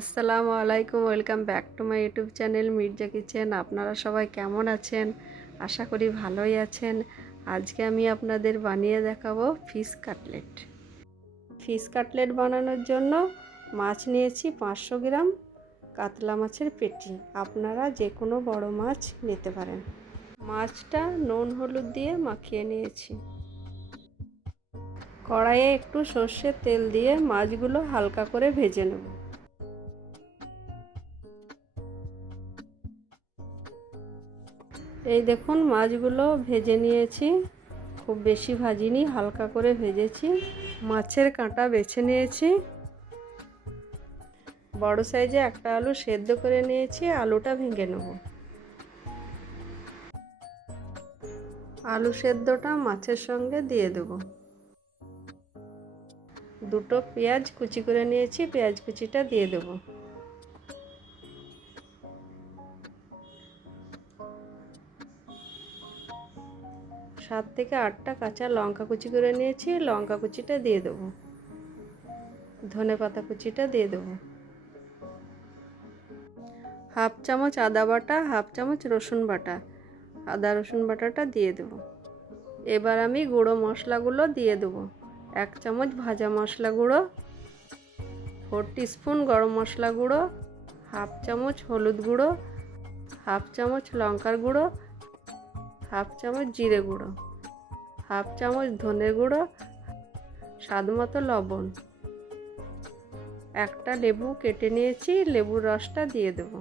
আসসালামু আলাইকুম, welcome back to my YouTube channel Mirza kitchen. আপনারা সবাই কেমন আছেন? আশা করি ভালোই আছেন। আজকে আমি আপনাদের বানিয়ে দেখাবো ফিশ কাটলেট। ফিশ কাটলেট বানানোর জন্য মাছ নিয়েছি পাঁচশো গ্রাম কাতলা মাছের পেটি। আপনারা যে কোনো বড় মাছ নিতে পারেন। মাছটা নুন হলুদ দিয়ে মাখিয়ে নিয়েছি। কড়াইয়ে একটু সর্ষের তেল দিয়ে মাছগুলো হালকা করে ভেজে নেব। এই দেখুন, মাছগুলো ভেজে নিয়েছি। খুব বেশি ভাজিনি, হালকা করে ভেজেছি। মাছের কাঁটা বেছে নিয়েছি। বড় সাইজে একটা আলু সেদ্ধ করে নিয়েছি, আলুটা ভেঙে নেব। আলু সেদ্ধটা মাছের সঙ্গে দিয়ে দেব। দুটো পেঁয়াজ কুচি করে নিয়েছি, পেঁয়াজ কুচিটা দিয়ে দেবো। সাত থেকে আটটা কাঁচা লঙ্কা কুচি করে নিয়েছি, লঙ্কা কুচিটা দিয়ে দেবো। ধনে পাতা কুচিটা দিয়ে দেবো। হাফ চামচ আদা বাটা, হাফ চামচ রসুন বাটা। আদা রসুন বাটাটা দিয়ে দেবো। এবার আমি গুঁড়ো মশলাগুলো দিয়ে দেবো। এক চামচ ভাজা মশলা গুঁড়ো, ফোর স্পুন গরম মশলা গুঁড়ো, হাফ চামচ হলুদ গুঁড়ো, হাফ চামচ লঙ্কার গুঁড়ো হাফ চামচ জিরে গুঁড়ো, হাফ চামচ ধনে গুঁড়ো, স্বাদ মতো লবণ। একটা লেবু কেটে নিয়েছি, লেবুর রসটা দিয়ে দেব।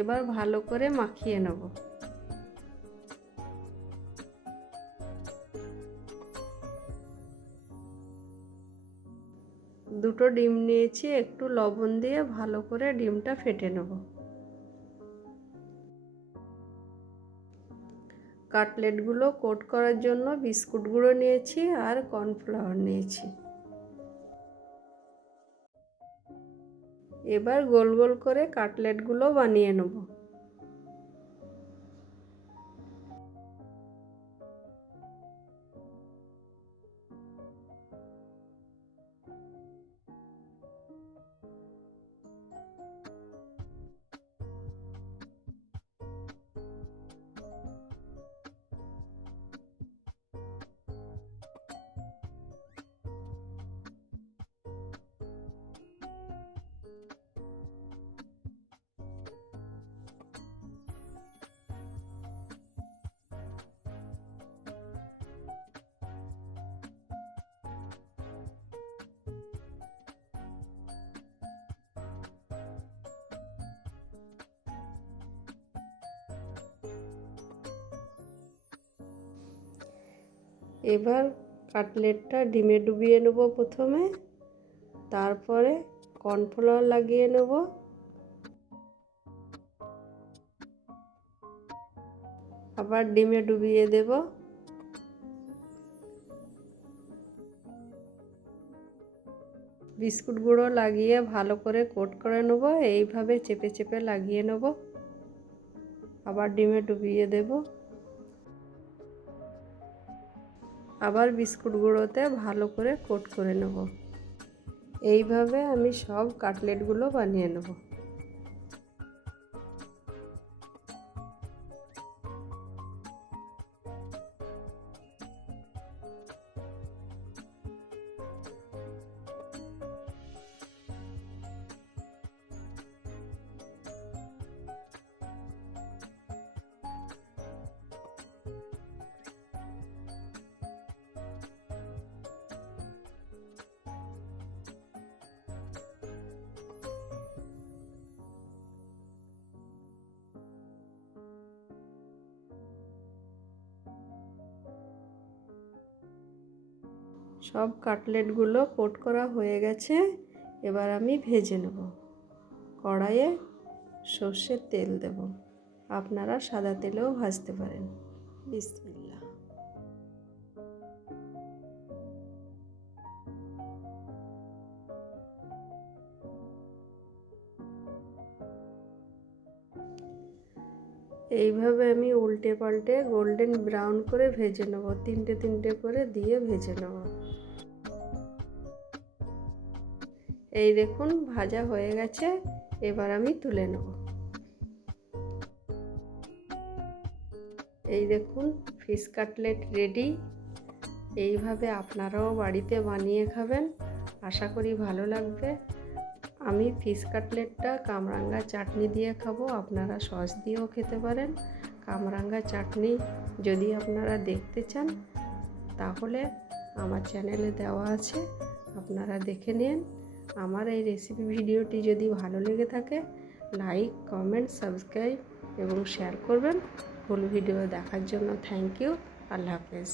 এবার ভালো করে মাখিয়ে নেব। দুটো ডিম নিয়েছি, একটু লবণ দিয়ে ভালো করে ডিমটা ফেটে নেব। কাটলেটগুলো কোট করার জন্য বিস্কুট গুঁড়ো নিয়েছি আর কর্নফ্লাওয়ার নিয়েছি। এবার গোল গোল করে কাটলেটগুলো বানিয়ে নেব। এবার কাটলেটটা ডিমে ডুবিয়ে নেব প্রথমে, তারপরে কর্নফ্লাওয়ার লাগিয়ে নেব। আবার ডিমে ডুবিয়ে দেব। বিস্কুট গুঁড়ো লাগিয়ে ভালো করে কোট করে নেব, এইভাবে চেপে চেপে লাগিয়ে নেব। আবার ডিমে ডুবিয়ে দেবো। আবার বিস্কুটগুলোতে ভালো করে কোট করে নেব। এইভাবে আমি সব কাটলেটগুলো বানিয়ে নেব। সব কাটলেটগুলো কোট করা হয়ে গেছে। এবার আমি ভেজে নেব। কড়াইয়ে সর্ষের তেল দেব। আপনারা সাদা তেলেও ভাজতে পারেন। বিসমিল্লা এইভাবে আমি উল্টে পাল্টে গোল্ডেন ব্রাউন করে ভেজে নেব। তিনটে তিনটে করে দিয়ে ভেজে নেব। এই দেখুন, ভাজা হয়ে গেছে। এবার আমি তুলে নেব। এই দেখুন ফিশ কাটলেট রেডি এইভাবে আপনারাও বাড়িতে বানিয়ে খাবেন। আশা করি ভালো লাগবে। আমি ফিশ কাটলেটটা কামরাঙ্গা চাটনি দিয়ে খাব। আপনারা সস দিয়েও খেতে পারেন। কামরাঙ্গা চাটনি যদি আপনারা দেখতে চান, তাহলে আমার চ্যানেলে দেওয়া আছে। আপনারা দেখে নিন। আমার এই রেসিপি ভিডিওটি যদি ভালো লেগে থাকে লাইক কমেন্ট সাবস্ক্রাইব এবং শেয়ার করবেন। ফুল ভিডিও দেখার জন্য থ্যাংক ইউ আল্লাহ হাফেজ।